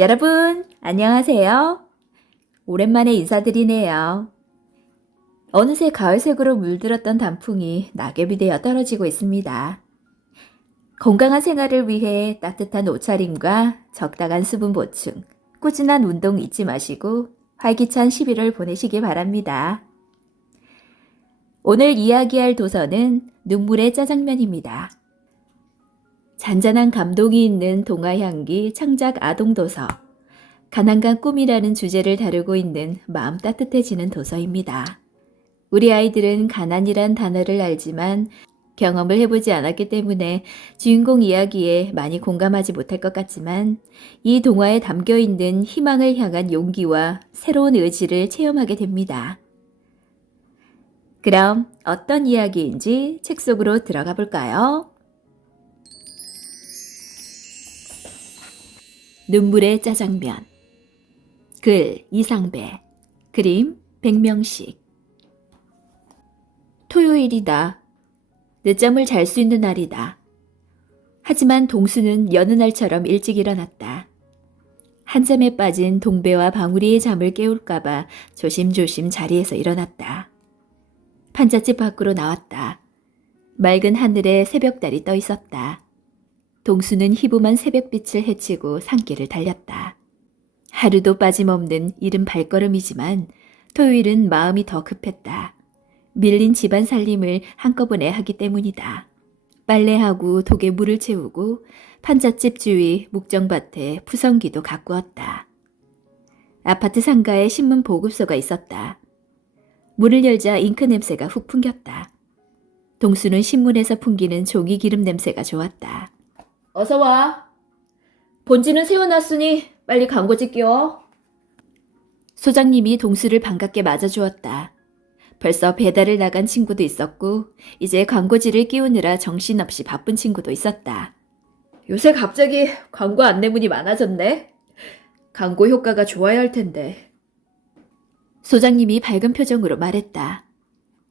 여러분, 안녕하세요. 오랜만에 인사드리네요. 어느새 가을색으로 물들었던 단풍이 낙엽이 되어 떨어지고 있습니다. 건강한 생활을 위해 따뜻한 옷차림과 적당한 수분 보충, 꾸준한 운동 잊지 마시고 활기찬 11월 보내시기 바랍니다. 오늘 이야기할 도서는 눈물의 짜장면입니다. 잔잔한 감동이 있는 동화향기 창작 아동도서 가난과 꿈이라는 주제를 다루고 있는 마음 따뜻해지는 도서입니다. 우리 아이들은 가난이란 단어를 알지만 경험을 해보지 않았기 때문에 주인공 이야기에 많이 공감하지 못할 것 같지만 이 동화에 담겨있는 희망을 향한 용기와 새로운 의지를 체험하게 됩니다. 그럼 어떤 이야기인지 책 속으로 들어가 볼까요? 눈물의 짜장면. 글 이상배, 그림 백명식. 토요일이다. 늦잠을 잘 수 있는 날이다. 하지만 동수는 여느 날처럼 일찍 일어났다. 한잠에 빠진 동배와 방울이의 잠을 깨울까봐 조심조심 자리에서 일어났다. 판잣집 밖으로 나왔다. 맑은 하늘에 새벽달이 떠 있었다. 동수는 희부만 새벽빛을 헤치고 산길을 달렸다. 하루도 빠짐없는 이른 발걸음이지만 토요일은 마음이 더 급했다. 밀린 집안 살림을 한꺼번에 하기 때문이다. 빨래하고 독에 물을 채우고 판잣집 주위 묵정밭에 푸성기도 가꾸었다. 아파트 상가에 신문 보급소가 있었다. 문을 열자 잉크 냄새가 훅 풍겼다. 동수는 신문에서 풍기는 종이 기름 냄새가 좋았다. 어서 와. 본지는 세워놨으니 빨리 광고지 끼워. 소장님이 동수를 반갑게 맞아주었다. 벌써 배달을 나간 친구도 있었고 이제 광고지를 끼우느라 정신없이 바쁜 친구도 있었다. 요새 갑자기 광고 안내문이 많아졌네. 광고 효과가 좋아야 할 텐데. 소장님이 밝은 표정으로 말했다.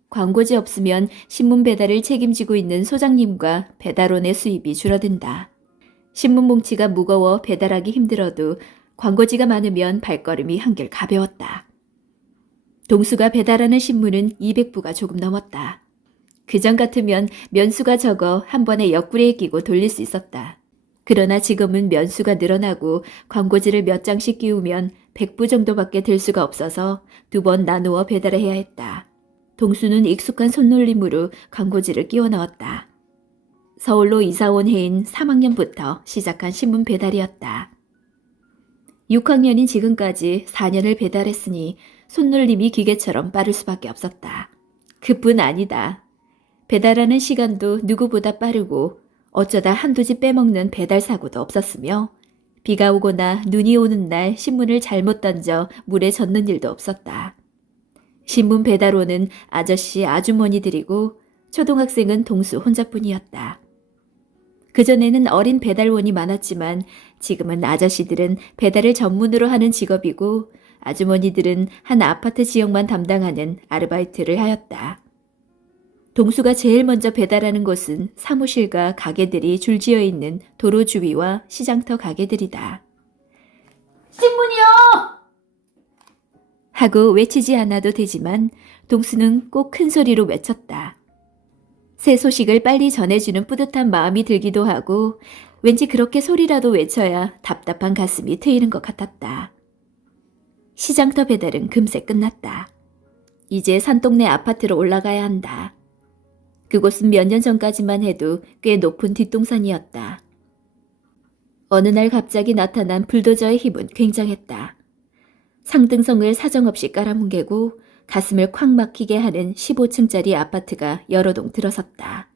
광고지 없으면 신문 배달을 책임지고 있는 소장님과 배달원의 수입이 줄어든다. 신문 뭉치가 무거워 배달하기 힘들어도 광고지가 많으면 발걸음이 한결 가벼웠다. 동수가 배달하는 신문은 200부가 조금 넘었다. 그전 같으면 면수가 적어 한 번에 옆구리에 끼고 돌릴 수 있었다. 그러나 지금은 면수가 늘어나고 광고지를 몇 장씩 끼우면 100부 정도밖에 들 수가 없어서 2번 나누어 배달을 해야 했다. 동수는 익숙한 손놀림으로 광고지를 끼워 넣었다. 서울로 이사온 해인 3학년부터 시작한 신문 배달이었다. 6학년인 지금까지 4년을 배달했으니 손놀림이 기계처럼 빠를 수밖에 없었다. 그뿐 아니다. 배달하는 시간도 누구보다 빠르고 어쩌다 한두 집 빼먹는 배달 사고도 없었으며 비가 오거나 눈이 오는 날 신문을 잘못 던져 물에 젖는 일도 없었다. 신문 배달원은 아저씨 아주머니들이고 초등학생은 동수 혼자뿐이었다. 그전에는 어린 배달원이 많았지만 지금은 아저씨들은 배달을 전문으로 하는 직업이고 아주머니들은 한 아파트 지역만 담당하는 아르바이트를 하였다. 동수가 제일 먼저 배달하는 곳은 사무실과 가게들이 줄지어 있는 도로 주위와 시장터 가게들이다. 신문이요! 하고 외치지 않아도 되지만 동수는 꼭 큰 소리로 외쳤다. 새 소식을 빨리 전해주는 뿌듯한 마음이 들기도 하고 왠지 그렇게 소리라도 외쳐야 답답한 가슴이 트이는 것 같았다. 시장터 배달은 금세 끝났다. 이제 산동네 아파트로 올라가야 한다. 그곳은 몇 년 전까지만 해도 꽤 높은 뒷동산이었다. 어느 날 갑자기 나타난 불도저의 힘은 굉장했다. 상등성을 사정없이 깔아뭉개고 가슴을 콱 막히게 하는 15층짜리 아파트가 여러 동 들어섰다.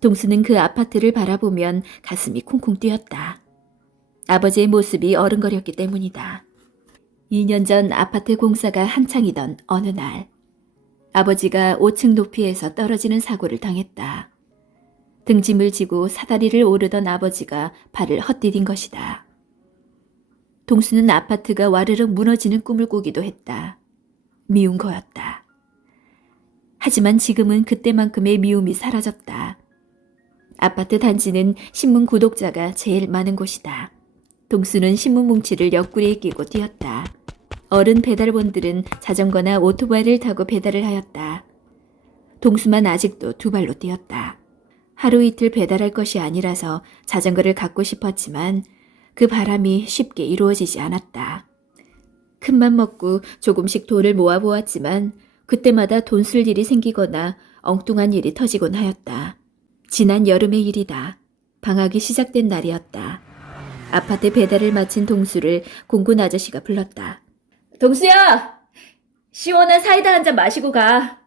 동수는 그 아파트를 바라보면 가슴이 쿵쿵 뛰었다. 아버지의 모습이 어른거렸기 때문이다. 2년 전 아파트 공사가 한창이던 어느 날 아버지가 5층 높이에서 떨어지는 사고를 당했다. 등짐을 지고 사다리를 오르던 아버지가 발을 헛디딘 것이다. 동수는 아파트가 와르르 무너지는 꿈을 꾸기도 했다. 미운 거였다. 하지만 지금은 그때만큼의 미움이 사라졌다. 아파트 단지는 신문 구독자가 제일 많은 곳이다. 동수는 신문 뭉치를 옆구리에 끼고 뛰었다. 어른 배달원들은 자전거나 오토바이를 타고 배달을 하였다. 동수만 아직도 두 발로 뛰었다. 하루 이틀 배달할 것이 아니라서 자전거를 갖고 싶었지만 그 바람이 쉽게 이루어지지 않았다. 큰맘 먹고 조금씩 돈을 모아보았지만 그때마다 돈 쓸 일이 생기거나 엉뚱한 일이 터지곤 하였다. 지난 여름의 일이다. 방학이 시작된 날이었다. 아파트 배달을 마친 동수를 공군 아저씨가 불렀다. 동수야! 시원한 사이다 한 잔 마시고 가.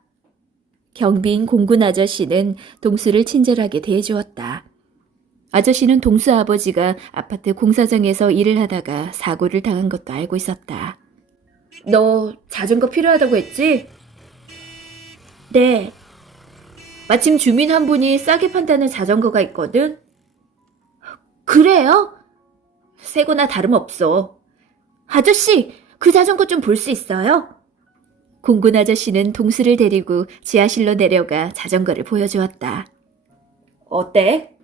경비인 공군 아저씨는 동수를 친절하게 대해주었다. 아저씨는 동수 아버지가 아파트 공사장에서 일을 하다가 사고를 당한 것도 알고 있었다. 너 자전거 필요하다고 했지? 네. 마침 주민 한 분이 싸게 판다는 자전거가 있거든? 그래요? 새거나 다름없어. 아저씨, 그 자전거 좀 볼 수 있어요? 공군 아저씨는 동수를 데리고 지하실로 내려가 자전거를 보여주었다. 어때?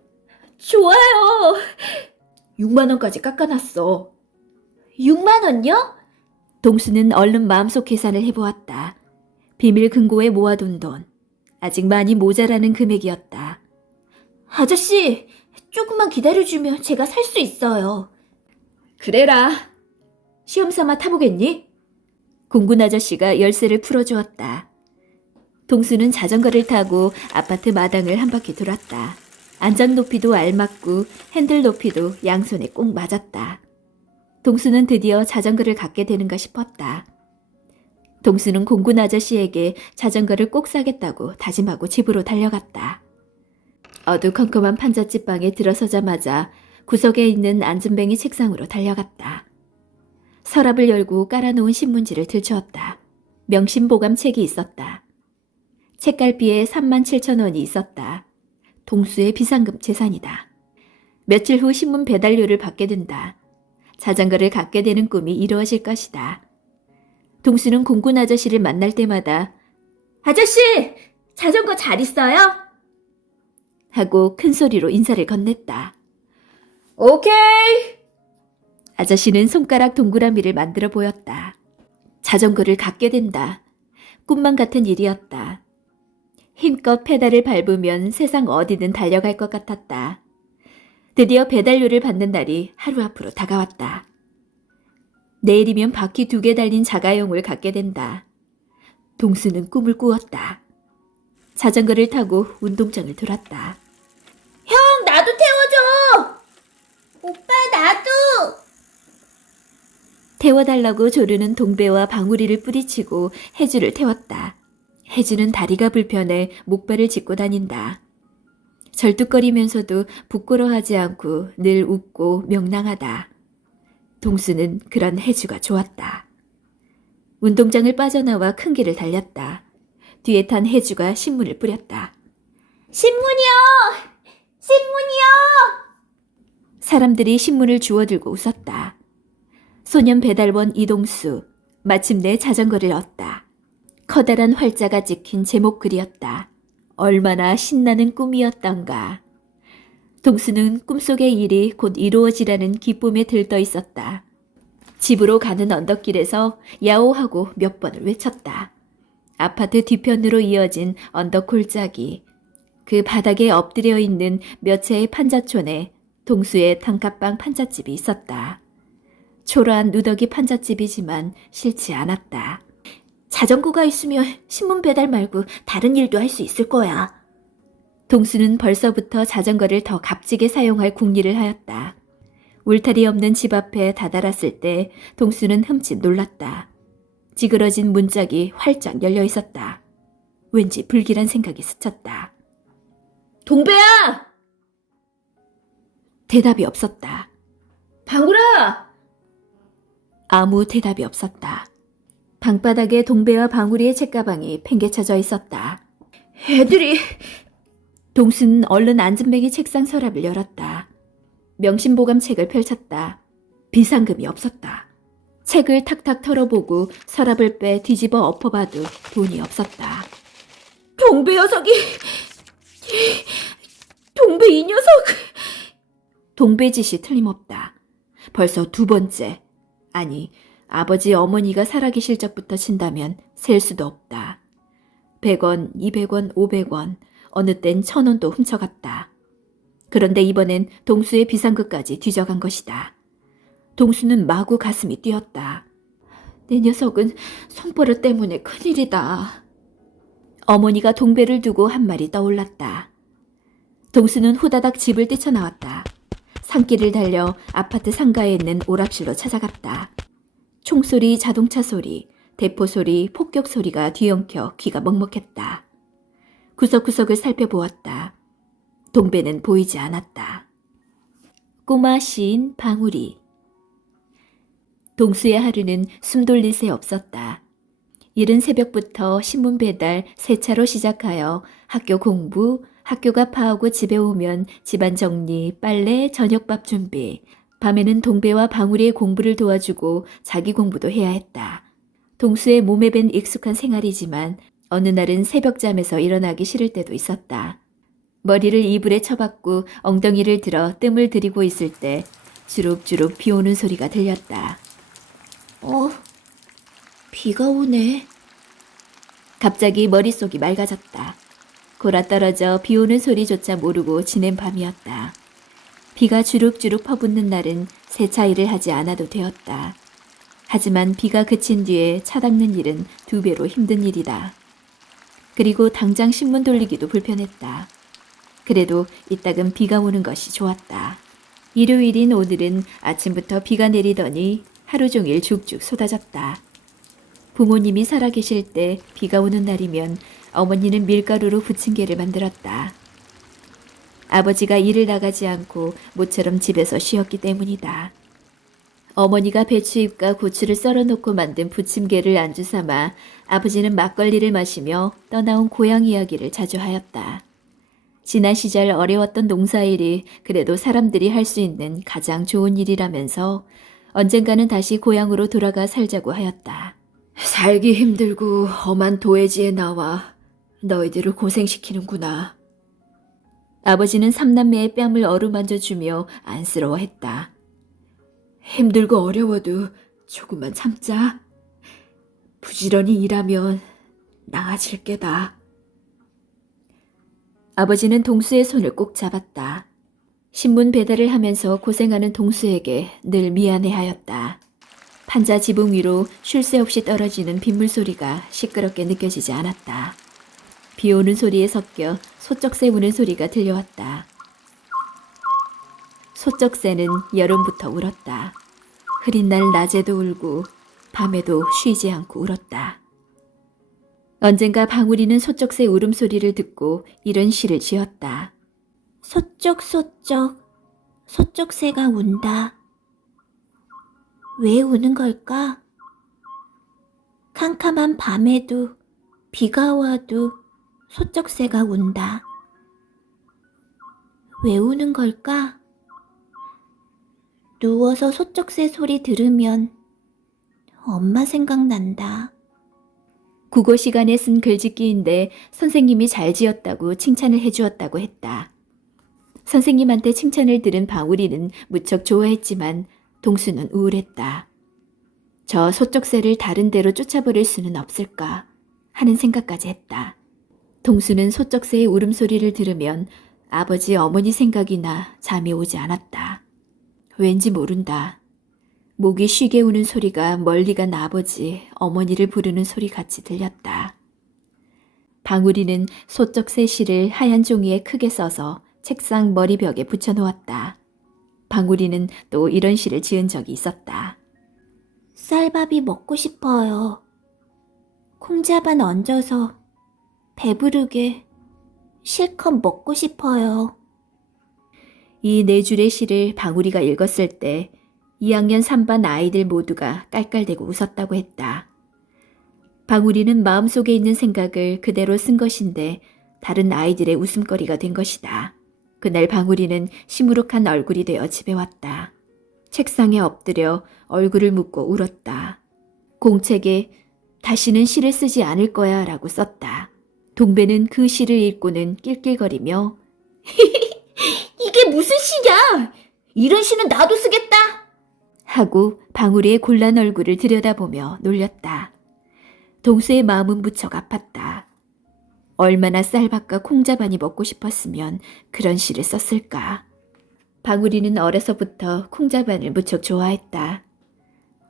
좋아요. 6만 원까지 깎아놨어. 6만 원요? 동수는 얼른 마음속 계산을 해보았다. 비밀 금고에 모아둔 돈. 아직 많이 모자라는 금액이었다. 아저씨, 조금만 기다려주면 제가 살 수 있어요. 그래라. 시험 삼아 타보겠니? 공군 아저씨가 열쇠를 풀어주었다. 동수는 자전거를 타고 아파트 마당을 한 바퀴 돌았다. 안장 높이도 알맞고 핸들 높이도 양손에 꼭 맞았다. 동수는 드디어 자전거를 갖게 되는가 싶었다. 동수는 공군 아저씨에게 자전거를 꼭 사겠다고 다짐하고 집으로 달려갔다. 어두컴컴한 판잣집 방에 들어서자마자 구석에 있는 안전뱅이 책상으로 달려갔다. 서랍을 열고 깔아놓은 신문지를 들추었다. 명심보감 책이 있었다. 책갈피에 37,000원이 있었다. 동수의 비상금 재산이다. 며칠 후 신문 배달료를 받게 된다. 자전거를 갖게 되는 꿈이 이루어질 것이다. 동수는 공군 아저씨를 만날 때마다 아저씨! 자전거 잘 있어요? 하고 큰 소리로 인사를 건넸다. 오케이! 아저씨는 손가락 동그라미를 만들어 보였다. 자전거를 갖게 된다. 꿈만 같은 일이었다. 힘껏 페달을 밟으면 세상 어디든 달려갈 것 같았다. 드디어 배달료를 받는 날이 하루 앞으로 다가왔다. 내일이면 바퀴 2개 달린 자가용을 갖게 된다. 동수는 꿈을 꾸었다. 자전거를 타고 운동장을 돌았다. 형, 나도 태워줘! 오빠, 나도! 태워달라고 조르는 동배와 방울이를 뿌리치고 혜주를 태웠다. 혜주는 다리가 불편해 목발을 짚고 다닌다. 절뚝거리면서도 부끄러워하지 않고 늘 웃고 명랑하다. 동수는 그런 혜주가 좋았다. 운동장을 빠져나와 큰 길을 달렸다. 뒤에 탄 혜주가 신문을 뿌렸다. 신문이요! 신문이요! 사람들이 신문을 주워들고 웃었다. 소년 배달원 이동수, 마침내 자전거를 얻다. 커다란 활자가 찍힌 제목글이었다. 얼마나 신나는 꿈이었던가. 동수는 꿈속의 일이 곧 이루어지라는 기쁨에 들떠 있었다. 집으로 가는 언덕길에서 야호하고 몇 번을 외쳤다. 아파트 뒤편으로 이어진 언덕 골짜기, 그 바닥에 엎드려 있는 몇 채의 판자촌에 동수의 단팥빵 판잣집이 있었다. 초라한 누더기 판잣집이지만 싫지 않았다. 자전거가 있으면 신문 배달 말고 다른 일도 할 수 있을 거야. 동수는 벌써부터 자전거를 더 값지게 사용할 궁리를 하였다. 울타리 없는 집 앞에 다다랐을 때 동수는 흠칫 놀랐다. 찌그러진 문짝이 활짝 열려 있었다. 왠지 불길한 생각이 스쳤다. 동배야! 대답이 없었다. 방울아! 아무 대답이 없었다. 방바닥에 동배와 방울이의 책가방이 팽개쳐져 있었다. 애들이... 동수는 얼른 안전뱅이 책상 서랍을 열었다. 명심보감 책을 펼쳤다. 비상금이 없었다. 책을 탁탁 털어보고 서랍을 빼 뒤집어 엎어봐도 돈이 없었다. 동배 녀석이... 동배 이 녀석... 동배 짓이 틀림없다. 벌써 두 번째. 아니, 아버지 어머니가 살아계실 적부터 친다면 셀 수도 없다. 100원, 200원, 500원, 어느 땐 1000원도 훔쳐갔다. 그런데 이번엔 동수의 비상금까지 뒤져간 것이다. 동수는 마구 가슴이 뛰었다. 내 녀석은 손버릇 때문에 큰일이다. 어머니가 동배를 두고 한 말이 떠올랐다. 동수는 후다닥 집을 뛰쳐나왔다. 산길을 달려 아파트 상가에 있는 오락실로 찾아갔다. 총소리, 자동차 소리, 대포 소리, 폭격 소리가 뒤엉켜 귀가 먹먹했다. 구석구석을 살펴보았다. 동배는 보이지 않았다. 꼬마 시인 방울이. 동수의 하루는 숨 돌릴 새 없었다. 이른 새벽부터 신문 배달, 세차로 시작하여 학교 공부, 학교가 파하고 집에 오면 집안 정리, 빨래, 저녁밥 준비. 밤에는 동배와 방울이의 공부를 도와주고 자기 공부도 해야 했다. 동수의 몸에 밴 익숙한 생활이지만 어느 날은 새벽잠에서 일어나기 싫을 때도 있었다. 머리를 이불에 쳐박고 엉덩이를 들어 뜸을 들이고 있을 때 주룩주룩 비 오는 소리가 들렸다. 비가 오네. 갑자기 머릿속이 맑아졌다. 골아떨어져 비 오는 소리조차 모르고 지낸 밤이었다. 비가 주룩주룩 퍼붓는 날은 세차 일을 하지 않아도 되었다. 하지만 비가 그친 뒤에 차 닦는 일은 2배로 힘든 일이다. 그리고 당장 신문 돌리기도 불편했다. 그래도 이따금 비가 오는 것이 좋았다. 일요일인 오늘은 아침부터 비가 내리더니 하루 종일 죽죽 쏟아졌다. 부모님이 살아계실 때 비가 오는 날이면 어머니는 밀가루로 부침개를 만들었다. 아버지가 일을 나가지 않고 모처럼 집에서 쉬었기 때문이다. 어머니가 배추잎과 고추를 썰어놓고 만든 부침개를 안주 삼아 아버지는 막걸리를 마시며 떠나온 고향 이야기를 자주 하였다. 지난 시절 어려웠던 농사일이 그래도 사람들이 할 수 있는 가장 좋은 일이라면서 언젠가는 다시 고향으로 돌아가 살자고 하였다. 살기 힘들고 험한 도해지에 나와 너희들을 고생시키는구나. 아버지는 삼남매의 뺨을 어루만져주며 안쓰러워했다. 힘들고 어려워도 조금만 참자. 부지런히 일하면 나아질 게다. 아버지는 동수의 손을 꼭 잡았다. 신문 배달을 하면서 고생하는 동수에게 늘 미안해하였다. 판자 지붕 위로 쉴 새 없이 떨어지는 빗물 소리가 시끄럽게 느껴지지 않았다. 비 오는 소리에 섞여 소쩍새 우는 소리가 들려왔다. 소쩍새는 여름부터 울었다. 흐린 날 낮에도 울고 밤에도 쉬지 않고 울었다. 언젠가 방울이는 소쩍새 울음소리를 듣고 이런 시를 지었다. 소쩍소쩍, 소쩍새가 운다. 왜 우는 걸까? 캄캄한 밤에도 비가 와도 소쩍새가 운다. 왜 우는 걸까? 누워서 소쩍새 소리 들으면 엄마 생각난다. 국어 시간에 쓴 글짓기인데 선생님이 잘 지었다고 칭찬을 해주었다고 했다. 선생님한테 칭찬을 들은 방울이는 무척 좋아했지만 동수는 우울했다. 저 소쩍새를 다른 데로 쫓아버릴 수는 없을까 하는 생각까지 했다. 동수는 소쩍새의 울음소리를 들으면 아버지 어머니 생각이 나 잠이 오지 않았다. 왠지 모른다. 목이 쉬게 우는 소리가 멀리 간 아버지, 어머니를 부르는 소리 같이 들렸다. 방울이는 소쩍새 시를 하얀 종이에 크게 써서 책상 머리벽에 붙여놓았다. 방울이는 또 이런 시를 지은 적이 있었다. 쌀밥이 먹고 싶어요. 콩자반 얹어서 배부르게 실컷 먹고 싶어요. 이 네 줄의 시를 방울이가 읽었을 때 2학년 3반 아이들 모두가 깔깔대고 웃었다고 했다. 방울이는 마음속에 있는 생각을 그대로 쓴 것인데 다른 아이들의 웃음거리가 된 것이다. 그날 방울이는 시무룩한 얼굴이 되어 집에 왔다. 책상에 엎드려 얼굴을 묶고 울었다. 공책에 다시는 시를 쓰지 않을 거야 라고 썼다. 동배는 그 시를 읽고는 낄낄거리며 이게 무슨 시냐! 이런 시는 나도 쓰겠다! 하고 방울이의 곤란 얼굴을 들여다보며 놀렸다. 동수의 마음은 무척 아팠다. 얼마나 쌀밥과 콩자반이 먹고 싶었으면 그런 시를 썼을까. 방울이는 어려서부터 콩자반을 무척 좋아했다.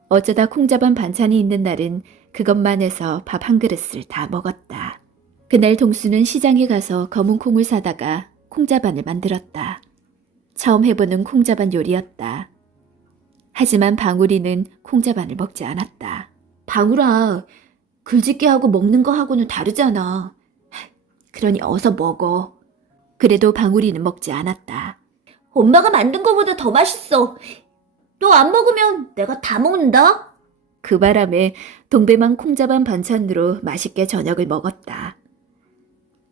어쩌다 콩자반 반찬이 있는 날은 그것만 해서 밥 한 그릇을 다 먹었다. 그날 동수는 시장에 가서 검은 콩을 사다가 콩자반을 만들었다. 처음 해보는 콩자반 요리였다. 하지만 방울이는 콩자반을 먹지 않았다. 방울아, 글짓기하고 먹는 거하고는 다르잖아. 그러니 어서 먹어. 그래도 방울이는 먹지 않았다. 엄마가 만든 거보다 더 맛있어. 너 안 먹으면 내가 다 먹는다. 그 바람에 동배만 콩자반 반찬으로 맛있게 저녁을 먹었다.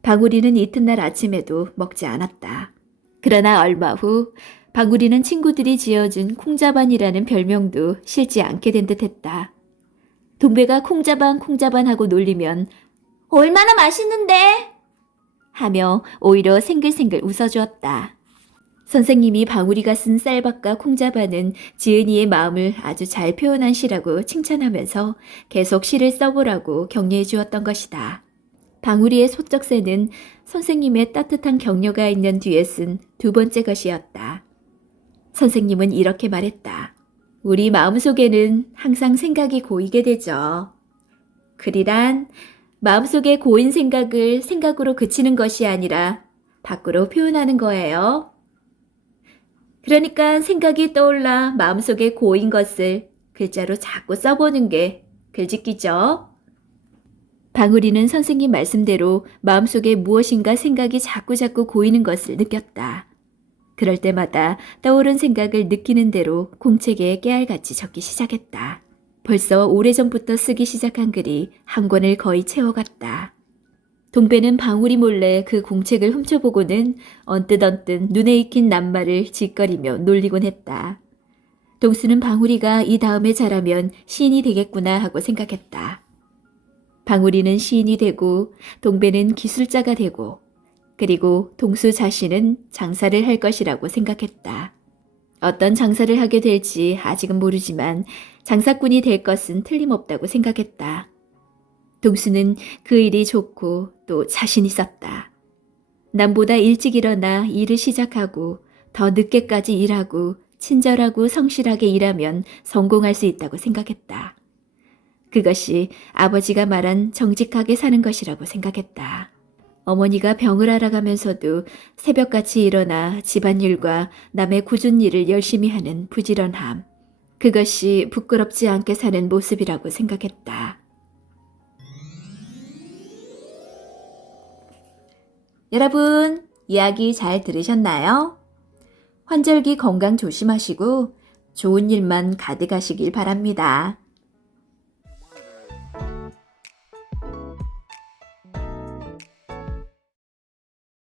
방울이는 이튿날 아침에도 먹지 않았다. 그러나 얼마 후 방울이는 친구들이 지어준 콩자반이라는 별명도 싫지 않게 된 듯했다. 동배가 콩자반 하고 놀리면 얼마나 맛있는데? 하며 오히려 생글생글 웃어주었다. 선생님이 방울이가 쓴 쌀밥과 콩자반은 지은이의 마음을 아주 잘 표현한 시라고 칭찬하면서 계속 시를 써보라고 격려해 주었던 것이다. 방울이의 소쩍새는 선생님의 따뜻한 격려가 있는 뒤에 쓴 두 번째 것이었다. 선생님은 이렇게 말했다. 우리 마음속에는 항상 생각이 고이게 되죠. 글이란 마음속에 고인 생각을 생각으로 그치는 것이 아니라 밖으로 표현하는 거예요. 그러니까 생각이 떠올라 마음속에 고인 것을 글자로 자꾸 써보는 게 글짓기죠. 방울이는 선생님 말씀대로 마음속에 무엇인가 생각이 자꾸자꾸 고이는 것을 느꼈다. 그럴 때마다 떠오른 생각을 느끼는 대로 공책에 깨알같이 적기 시작했다. 벌써 오래전부터 쓰기 시작한 글이 한 권을 거의 채워갔다. 동배는 방울이 몰래 그 공책을 훔쳐보고는 언뜻 눈에 익힌 낱말을 짓거리며 놀리곤 했다. 동수는 방울이가 이 다음에 자라면 시인이 되겠구나 하고 생각했다. 방울이는 시인이 되고 동배는 기술자가 되고 그리고 동수 자신은 장사를 할 것이라고 생각했다. 어떤 장사를 하게 될지 아직은 모르지만 장사꾼이 될 것은 틀림없다고 생각했다. 동수는 그 일이 좋고 또 자신 있었다. 남보다 일찍 일어나 일을 시작하고 더 늦게까지 일하고 친절하고 성실하게 일하면 성공할 수 있다고 생각했다. 그것이 아버지가 말한 정직하게 사는 것이라고 생각했다. 어머니가 병을 알아가면서도 새벽같이 일어나 집안일과 남의 굳은 일을 열심히 하는 부지런함. 그것이 부끄럽지 않게 사는 모습이라고 생각했다. 여러분, 이야기 잘 들으셨나요? 환절기 건강 조심하시고 좋은 일만 가득하시길 바랍니다.